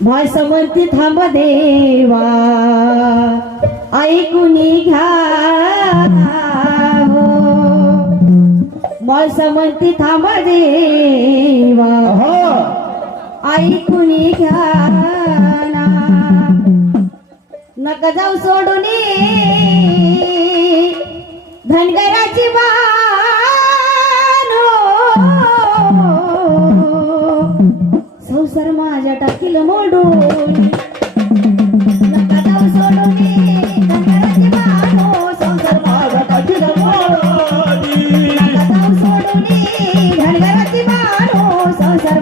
भासवंती थांब देवा. ऐकून घ्या. हो. भासवंती थांब देवा. हो ऐकून घ्या नका जाऊ सोडून धनगराची बा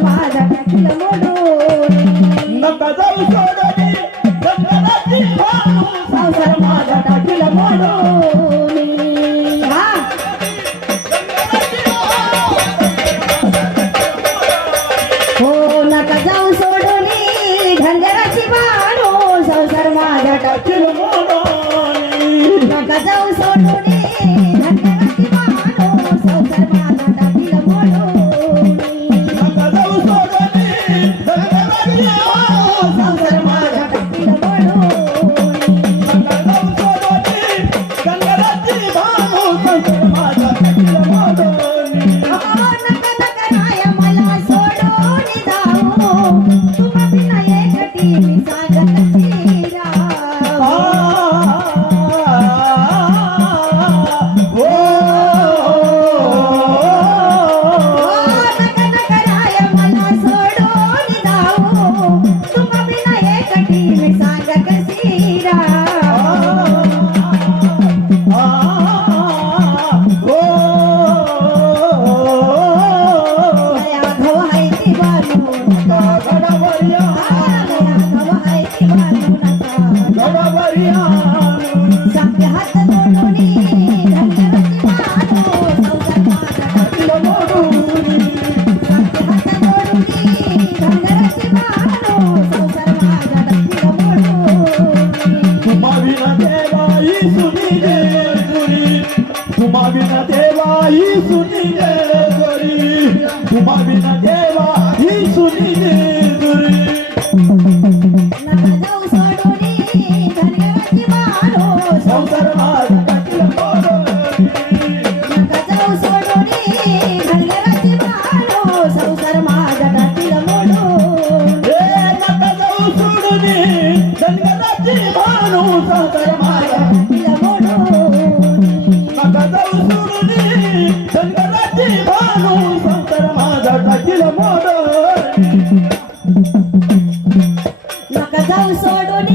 माझा नका जाऊ सोडून. संसार माझा टाकीला हो. नका जाऊ सोडून. घंगराची बाळू संसार माझा टाकीला मोडून. नका जाऊ सोडून. país! जाऊ सोडून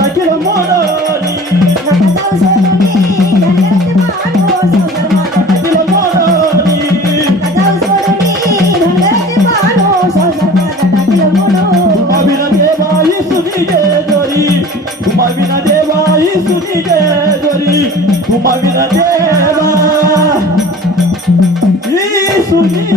तुम्हा देवा. येसुनी गे